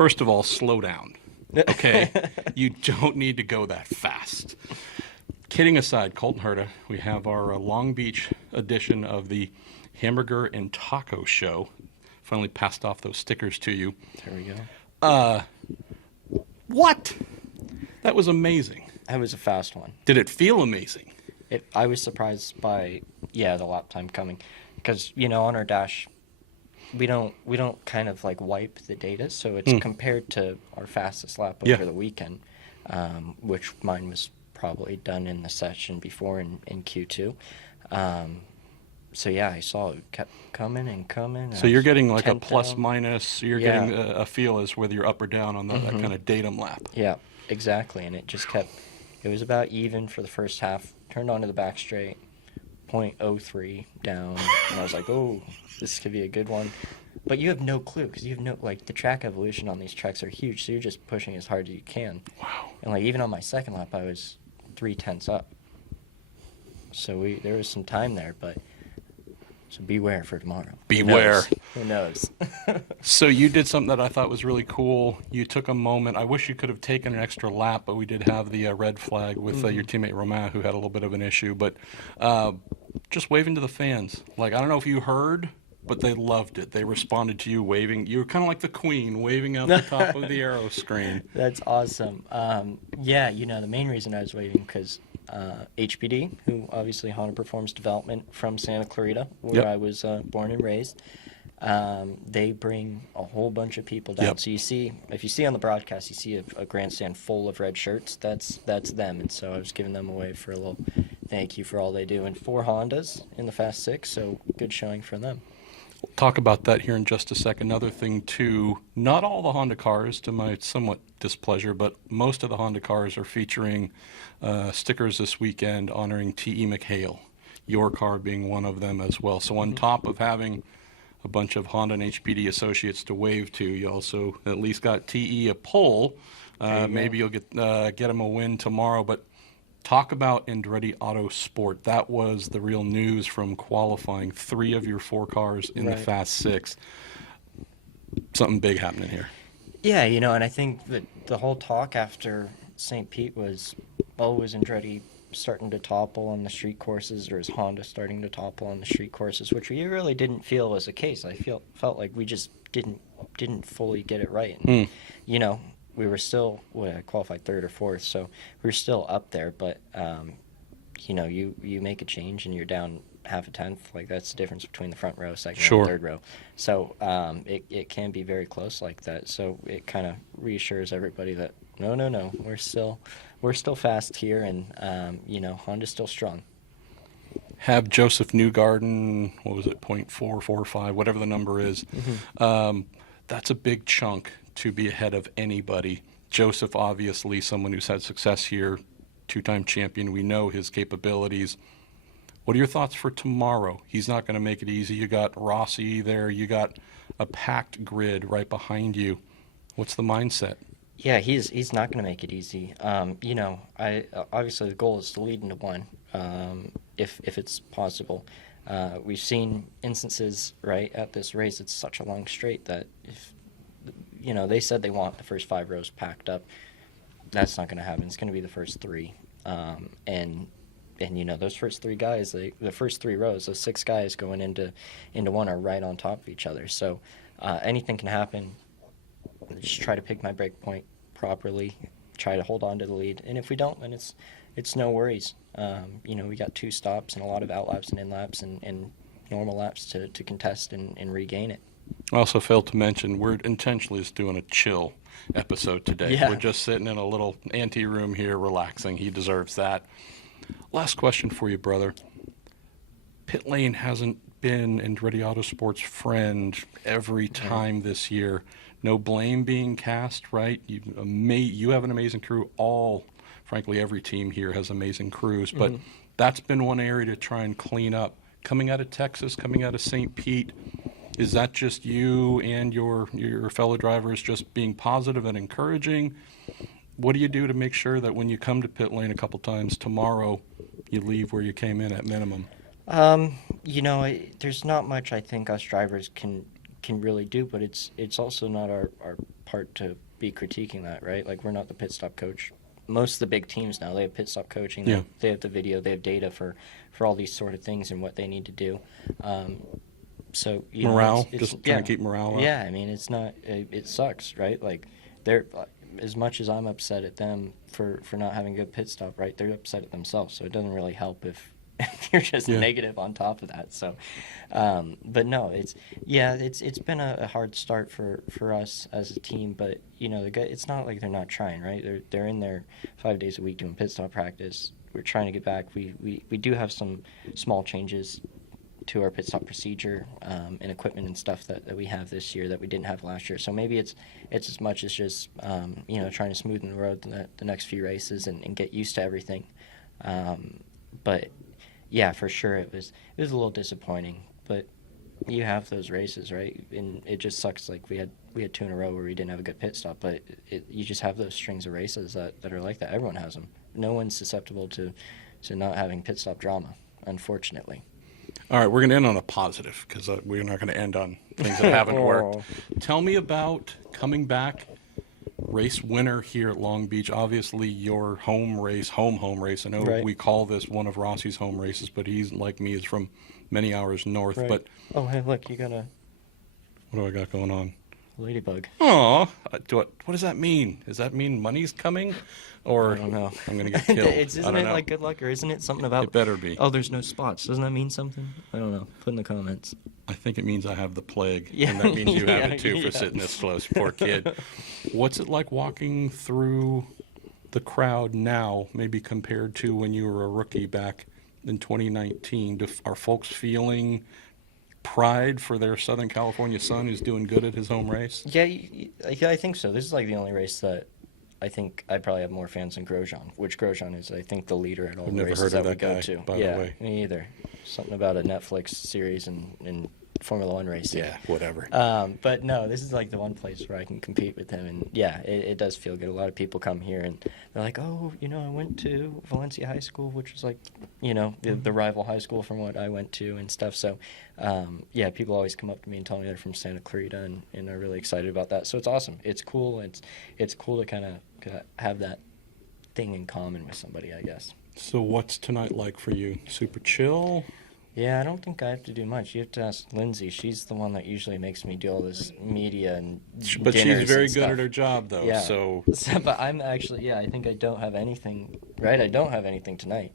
First of all, slow down. Okay? You don't need to go that fast. Kidding aside, Colton Herta, we have our Long Beach edition of the Hamburger and Taco show. Finally passed off those stickers to you. There we go. What? That was amazing. That was a fast one. Did it feel amazing? I was surprised by, the lap time coming. Because, on our dash, we don't kind of like wipe the data, so it's compared to our fastest lap over the weekend, which mine was probably done in the session before in Q2. I saw it kept coming and coming. So you're getting like a plus down. Minus, you're getting a feel as whether you're up or down on that kind of datum lap. Yeah, exactly. And it just it was about even for the first half, turned onto the back straight, 0.03 down, and I was like, oh, this could be a good one. But you have no clue because you have the track evolution on these tracks are huge, so you're just pushing as hard as you can. Wow. And even on my second lap, I was 0.3 up. So there was some time there, so beware for tomorrow. Beware. Who knows? So you did something that I thought was really cool. You took a moment. I wish you could have taken an extra lap, but we did have the red flag with your teammate Romain, who had a little bit of an issue. But just waving to the fans. Like, I don't know if you heard, but they loved it. They responded to you waving. You were kind of like the queen, waving out the top of the arrow screen. That's awesome. The main reason I was waving because HPD, who obviously Honda Performance Development from Santa Clarita, where I was born and raised, they bring a whole bunch of people down. So if you see on the broadcast, you see a grandstand full of red shirts. That's them, and so I was giving them away for a little thank you for all they do. And 4 Hondas in the Fast 6, so good showing for them. We'll talk about that here in just a second. Another thing, too, not all the Honda cars, to my somewhat displeasure, but most of the Honda cars are featuring stickers this weekend honoring T.E. McHale, your car being one of them as well. So on top of having a bunch of Honda and HPD associates to wave to, you also at least got T.E. a pole. Maybe you'll get him a win tomorrow. But talk about Andretti Autosport. That was the real news from qualifying. 3 of your 4 cars in the Fast 6. Something big happening here. Yeah, and I think that the whole talk after St. Pete was, was Andretti starting to topple on the street courses, or is Honda starting to topple on the street courses, which we really didn't feel was the case. I felt like we just didn't fully get it right. And, we were still, I qualified 3rd or 4th, so we were still up there, but, you make a change and you're down half a tenth, like that's the difference between the front row, second row, and third row. So it can be very close like that. So it kind of reassures everybody that no, we're still fast here, and Honda's still strong. Have Joseph Newgarden, what was it, 0.445, whatever the number is. That's a big chunk to be ahead of anybody. Joseph, obviously, someone who's had success here, 2-time champion. We know his capabilities. What are your thoughts for tomorrow? He's not going to make it easy. You got Rossi there. You got a packed grid right behind you. What's the mindset? Yeah, he's not going to make it easy. Obviously the goal is to lead into one, if it's possible. We've seen instances right at this race. It's such a long straight that if they said they want the first 5 rows packed up, that's not going to happen. It's going to be the first 3, and those first 3 guys, the first 3 rows, those 6 guys going into one are right on top of each other. So anything can happen. Just try to pick my break point properly, try to hold on to the lead, and if we don't, then it's no worries. We got 2 stops and a lot of out laps and in laps and normal laps to contest and regain it. I also failed to mention we're intentionally just doing a chill episode today. Yeah. We're just sitting in a little ante room here relaxing. He deserves that. Last question for you, brother. Pit lane hasn't been Andretti Autosport's friend every time this year. No blame being cast, right? You have an amazing crew. Frankly, every team here has amazing crews, but that's been one area to try and clean up. Coming out of Texas, coming out of St. Pete, is that just you and your fellow drivers just being positive and encouraging? What do you do to make sure that when you come to pit lane a couple times tomorrow, you leave where you came in at minimum? There's not much I think us drivers can can really do, but it's also not our part to be critiquing that, right? Like, we're not the pit stop coach. Most of the big teams now, they have pit stop coaching. Yeah. They have the video, they have data for all these sort of things and what they need to do. So Morale, it's just trying to keep morale up. Yeah, I mean, it's not. It sucks, right? Like, they're as much as I'm upset at them for not having a good pit stop, right? They're upset at themselves, so it doesn't really help if you're just negative on top of that. So, but no, it's been a hard start for us as a team. But it's not like they're not trying, right? They're in there 5 days a week doing pit stop practice. We're trying to get back. We do have some small changes to our pit stop procedure and equipment and stuff that we have this year that we didn't have last year. So maybe it's as much as just trying to smoothen the road the next few races and get used to everything. But yeah, for sure it was a little disappointing. But you have those races, right? And it just sucks. Like, we had 2 in a row where we didn't have a good pit stop. But you just have those strings of races that are like that. Everyone has them. No one's susceptible to not having pit stop drama, unfortunately. All right, we're going to end on a positive because we're not going to end on things that haven't worked. Tell me about coming back, race winner here at Long Beach. Obviously, your home race. I know we call this one of Rossi's home races, but he's, like me, is from many hours north. Right. But oh, hey, look, you got a... What do I got going on? Ladybug. Aw, what does that mean? Does that mean money's coming? Or I don't know. I'm going to get killed? Isn't it like good luck, or isn't it something about... It better be. Oh, there's no spots. Doesn't that mean something? I don't know. Put in the comments. I think it means I have the plague, Yeah. and that means you have Yeah, it too for sitting this close. Poor kid. What's it like walking through the crowd now, maybe compared to when you were a rookie back in 2019? Are folks feeling pride for their Southern California son who's doing good at his home race? Yeah, I think so. This is like the only race that I think I probably have more fans than Grosjean, which Grosjean is, I think, the leader at all I've the never races heard of we that go guy, to. by the way. Me either. Something about a Netflix series and Formula One racing. Yeah, whatever. But no, this is like the one place where I can compete with him, and yeah, it does feel good. A lot of people come here and they're like, oh, I went to Valencia High School, which was like, the rival high school from what I went to and stuff. So, yeah, people always come up to me and tell me they're from Santa Clarita and are really excited about that. So it's awesome. It's cool. It's cool to kind of have that thing in common with somebody, I guess. So what's tonight like for you? Super chill? Yeah, I don't think I have to do much. You have to ask Lindsay. She's the one that usually makes me do all this media and But she's very good stuff. at her job, though. Yeah. So But I'm actually, I think I don't have anything, right? I don't have anything tonight.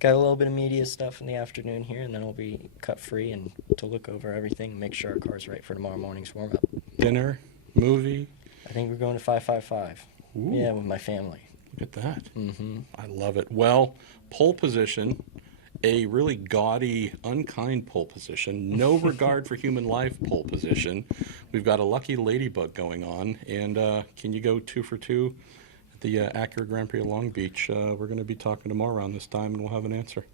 Got a little bit of media stuff in the afternoon here, and then I'll be cut free and to look over everything and make sure our car's right for tomorrow morning's warm-up. dinner, movie? I think we're going to 555. Ooh. Yeah, with my family. Look at that. Mm-hmm. I love it. Well, pole position, a really gaudy, unkind pole position, no regard for human life pole position. We've got a lucky ladybug going on, and can you go 2 for 2 at the Acura Grand Prix of Long Beach? We're going to be talking tomorrow around this time, and we'll have an answer.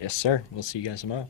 Yes, sir. We'll see you guys tomorrow.